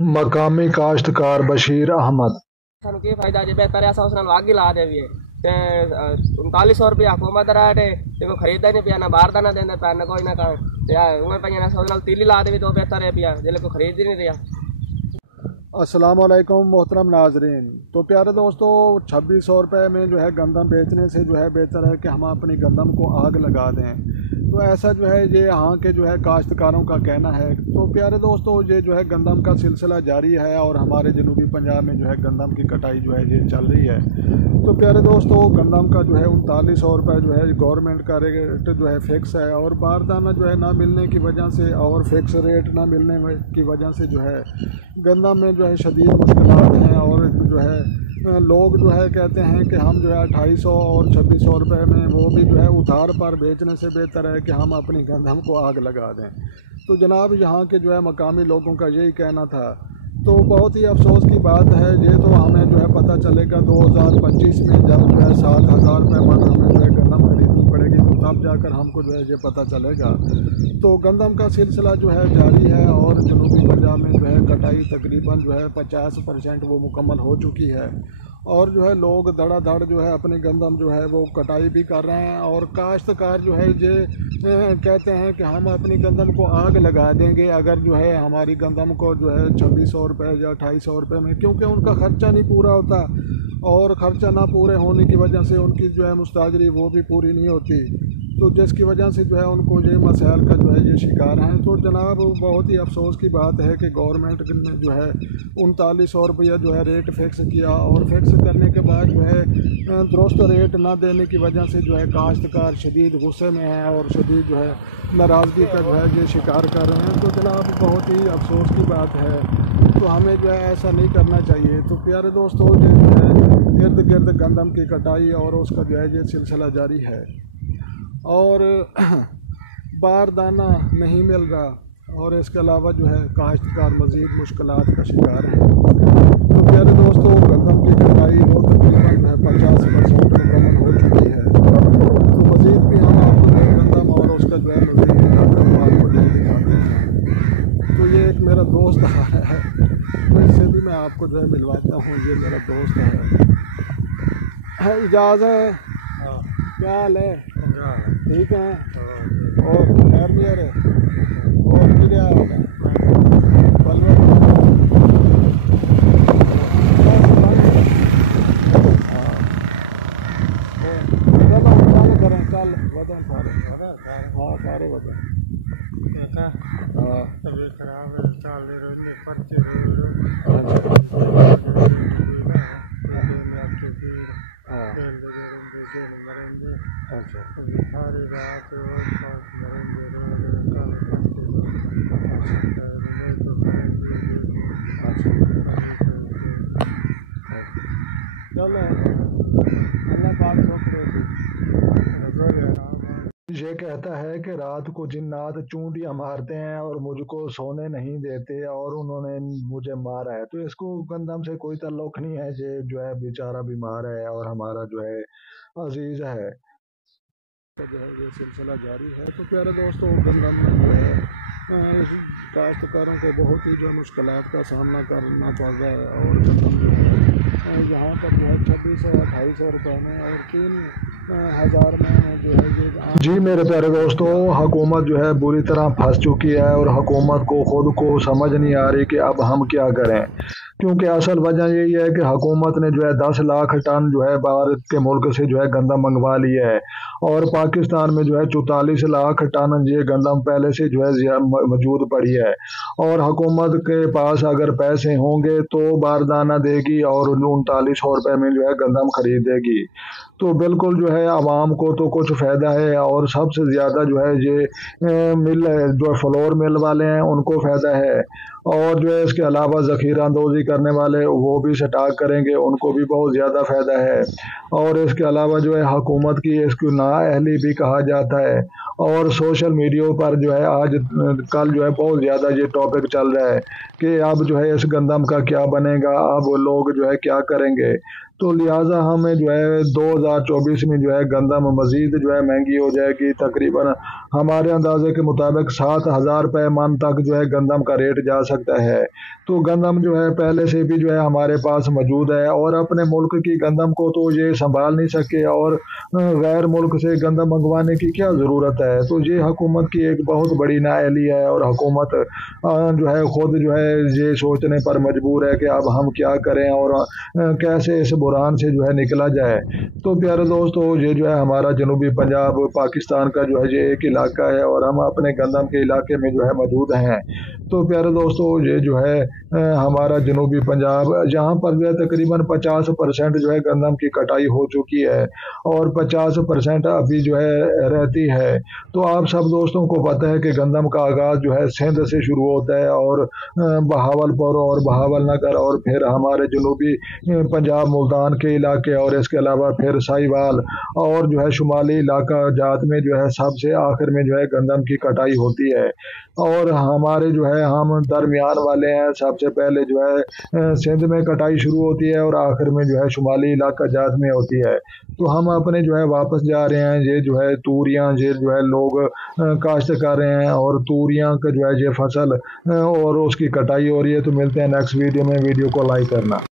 مقامی کاشتکار بشیر احمد ਸਾਨੂੰ ਕੀ ਫਾਇਦਾ ਜੇ ਬਿਹਤਰ ਐਸਾ ਉਸ ਨਾਲ ਅੱਗ ਹੀ ਲਾ ਦੇਵੀਏ ਤੇ 3900 ਰੁਪਏ ਹਕੂਮਤ ਦਾ ਤੇ ਕੋਈ ਖਰੀਦਦਾ ਨਹੀਂ ਪਿਆ ਨਾ ਬਾਹਰ ਦਾ ਨਾ ਦਿੰਦਾ ਪਿਆ ਨਾ ਕੋਈ ਨਾ ਕਰ ਤੇ ਉਵੇਂ ਪਈਆਂ ਨਾ ਉਸ ਨਾਲ ਤੀਲੀ ਲਾ ਦੇਵੀ ਤਾਂ ਬਿਹਤਰ ਹੈ ਪਿਆ ਜੇ ਕੋਈ ਖਰੀਦ ਹੀ ਨਹੀਂ ਰਿਹਾ। अस्सलाम वालेकुम मोहतरम नाजरीन। तो प्यारे दोस्तों, 2600 रुपये में जो है गंदम बेचने से जो है बेहतर है कि हम अपनी गंदम को आग लगा दें। तो ऐसा जो है ये यहाँ के जो है काश्तकारों का कहना है। तो प्यारे दोस्तों, ये जो है गंदम का सिलसिला जारी है और हमारे जनूबी पंजाब में जो है गंदम की कटाई जो है ये चल रही है। तो प्यारे दोस्तों, गंदम का जो है 3900 रुपये जो है गवर्नमेंट का रेट जो है फिक्स है और बारदाना जो है ना मिलने की वजह से और फिक्स रेट ना मिलने की वजह से जो है गंदम में जो है शदीद मुश्किलात हैं। और जो है लोग जो है कहते हैं कि हम जो है 2800 और 2600 रुपये में वो भी जो है उधार पर बेचने से बेहतर है कि हम अपनी गंदम को आग लगा दें। तो जनाब, यहाँ के जो है मकामी लोगों का यही कहना था। तो बहुत ही अफसोस की बात है, ये तो हमें जो है पता चलेगा 2025 में जब जो है 7,000 रुपये मन हमें जो है गंदम खरीदनी पड़ेगी, तो तब जाकर हमको जो है ये पता चलेगा। तो गंदम का सिलसिला जो है जारी है और जनूबी पंजाब में जो है कटाई तकरीबन जो है 50% वो मुकम्मल हो चुकी है। और जो है लोग धड़ाधड़ जो है अपनी गंदम जो है वो कटाई भी कर रहे हैं। और काश्तकार जो है ये कहते हैं कि हम अपनी गंदम को आग लगा देंगे अगर जो है हमारी गंदम को जो है 2600 रुपये या 2800 रुपये में, क्योंकि उनका ख़र्चा नहीं पूरा होता और ख़र्चा ना पूरे होने की वजह से उनकी जो है मुस्ताजरी वो भी पूरी नहीं होती। तो जिसकी वजह से जो है उनको ये मसाइल का जो है ये शिकार हैं। तो जनाब, बहुत ही अफसोस की बात है कि गवर्नमेंट ने जो है 3900 रुपया जो है रेट फिक्स किया और फिक्स करने के बाद जो है दुरुस्त रेट ना देने की वजह से जो है काश्तकार शदीद गुस्से में हैं और शदीद जो है नाराज़गी का जो है ये शिकार कर रहे हैं। तो जनाब, बहुत ही अफसोस की बात है। तो हमें जो है ऐसा नहीं करना चाहिए। तो प्यारे दोस्तों, ये जो है इर्द गिर्द गंदम की कटाई और उसका जो है ये सिलसिला जारी है और बारदाना नहीं मिल रहा और इसके अलावा जो है काश्तकार मज़ीद मुश्किलात का शिकार हैं। तो प्यारे दोस्तों, गंदम की कटाई वो तकरीबन 50% मुकम्मल हो चुकी है। तो मज़ीद भी हम आपको जो है गंदम और उसका जो है मज़ीद आपको दिखाते हैं। तो ये एक मेरा दोस्त आ रहा है, तो इससे भी मैं आपको जो है मिलवाता हूँ। ये मेरा दोस्त है। इजाज़ है, क्या हाल है? ठीक है। और खैर भी है और क्या हाल है? कल वजन सारे, हाँ सारे वजन तबीयत खराब है, चाले रोने पर्चे अच्छा सारी रात चलो अल्लाह पाक ये कहता है कि रात को जिन्नात चूंटियां मारते हैं और मुझको सोने नहीं देते और उन्होंने मुझे मारा है। तो इसको गंदम से कोई ताल्लुक नहीं है, ये जो है बेचारा बीमार है और हमारा जो है अजीज है। जो है ये सिलसिला जारी है। तो प्यारे दोस्तों, गंदम में जो है काश्तकारों को बहुत ही जो है मुश्किलात का सामना करना पड़ रहा है और गंदम जो है यहाँ पर जो है 2600 2800 रुपये में और 3000 में जो है ये जी मेरे प्यारे दोस्तों, हुकूमत जो है बुरी तरह फंस चुकी है और हुकूमत को खुद को समझ नहीं आ रही कि अब हम क्या करें। क्योंकि असल वजह यही है कि हुकूमत ने जो है 10 लाख टन जो है भारत के मुल्क से जो है गंदम मंगवा लिया है और पाकिस्तान में जो है 44 लाख टन ये गंदम पहले से जो है मौजूद पड़ी है। और हुकूमत के पास अगर पैसे होंगे तो बारदाना देगी और 3900 रुपये में जो है गंदम खरीदेगी। तो बिल्कुल जो है आवाम को तो कुछ फ़ायदा है और सबसे ज़्यादा जो है ये मिल जो फ्लोर मिल वाले हैं उनको फ़ायदा है। और जो है इसके अलावा ज़ख़ीरा अंदोज़ी करने वाले वो भी स्टॉक करेंगे, उनको भी बहुत ज़्यादा फ़ायदा है। और इसके अलावा जो है हुकूमत की इसको नाअहली भी कहा जाता है। और सोशल मीडिया पर जो है आज कल जो है बहुत ज़्यादा ये टॉपिक चल रहा है कि अब जो है इस गंदम का क्या बनेगा, अब लोग जो है क्या करेंगे। تو لہٰذا ہمیں جو ہے 2024 میں جو ہے گندم مزید جو ہے مہنگی ہو جائے گی، تقریباً ہمارے اندازے کے مطابق 7,000 روپے من تک جو ہے گندم کا ریٹ جا سکتا ہے۔ تو گندم جو ہے پہلے سے بھی جو ہے ہمارے پاس موجود ہے، اور اپنے ملک کی گندم کو تو یہ سنبھال نہیں سکے، اور غیر ملک سے گندم منگوانے کی کیا ضرورت ہے؟ تو یہ حکومت کی ایک بہت بڑی نااہلی ہے، اور حکومت جو ہے خود جو ہے یہ سوچنے پر مجبور ہے کہ اب ہم کیا کریں اور کیسے اس بحران سے جو ہے نکلا جائے۔ تو پیارے دوستو، یہ جو ہے ہمارا جنوبی پنجاب پاکستان کا جو ہے یہ ایک علاقہ ہے، اور ہم اپنے گندم کے علاقے میں جو ہے موجود ہیں۔ تو پیارے دوستو، یہ جو ہے ہمارا جنوبی پنجاب، جہاں پر جو ہے تقریباً 50% جو ہے گندم کی کٹائی ہو چکی ہے، اور 50% ابھی جو ہے رہتی ہے۔ تو آپ سب دوستوں کو پتہ ہے کہ گندم کا آغاز جو ہے سندھ سے شروع ہوتا ہے، اور بہاولپور اور بہاول نگر، اور پھر ہمارے جنوبی پنجاب ملتان کے علاقے، اور اس کے علاوہ پھر ساہیوال اور جو ہے شمالی علاقہ جات میں جو ہے سب سے آخر میں جو ہے گندم کی کٹائی ہوتی ہے۔ اور ہمارے جو ہے ہم درمیان والے ہیں، سب سے پہلے جو ہے سندھ میں کٹائی شروع ہوتی ہے، اور آخر میں جو ہے شمالی علاقہ جات میں ہوتی ہے۔ تو ہم اپنے جو ہے واپس جا رہے ہیں، یہ جو ہے توریاں، یہ جو ہے لوگ کاشت کر رہے ہیں، اور توریاں کا جو ہے یہ فصل اور اس کی کٹائی ہو رہی ہے۔ تو ملتے ہیں نیکسٹ ویڈیو میں، ویڈیو کو لائک کرنا۔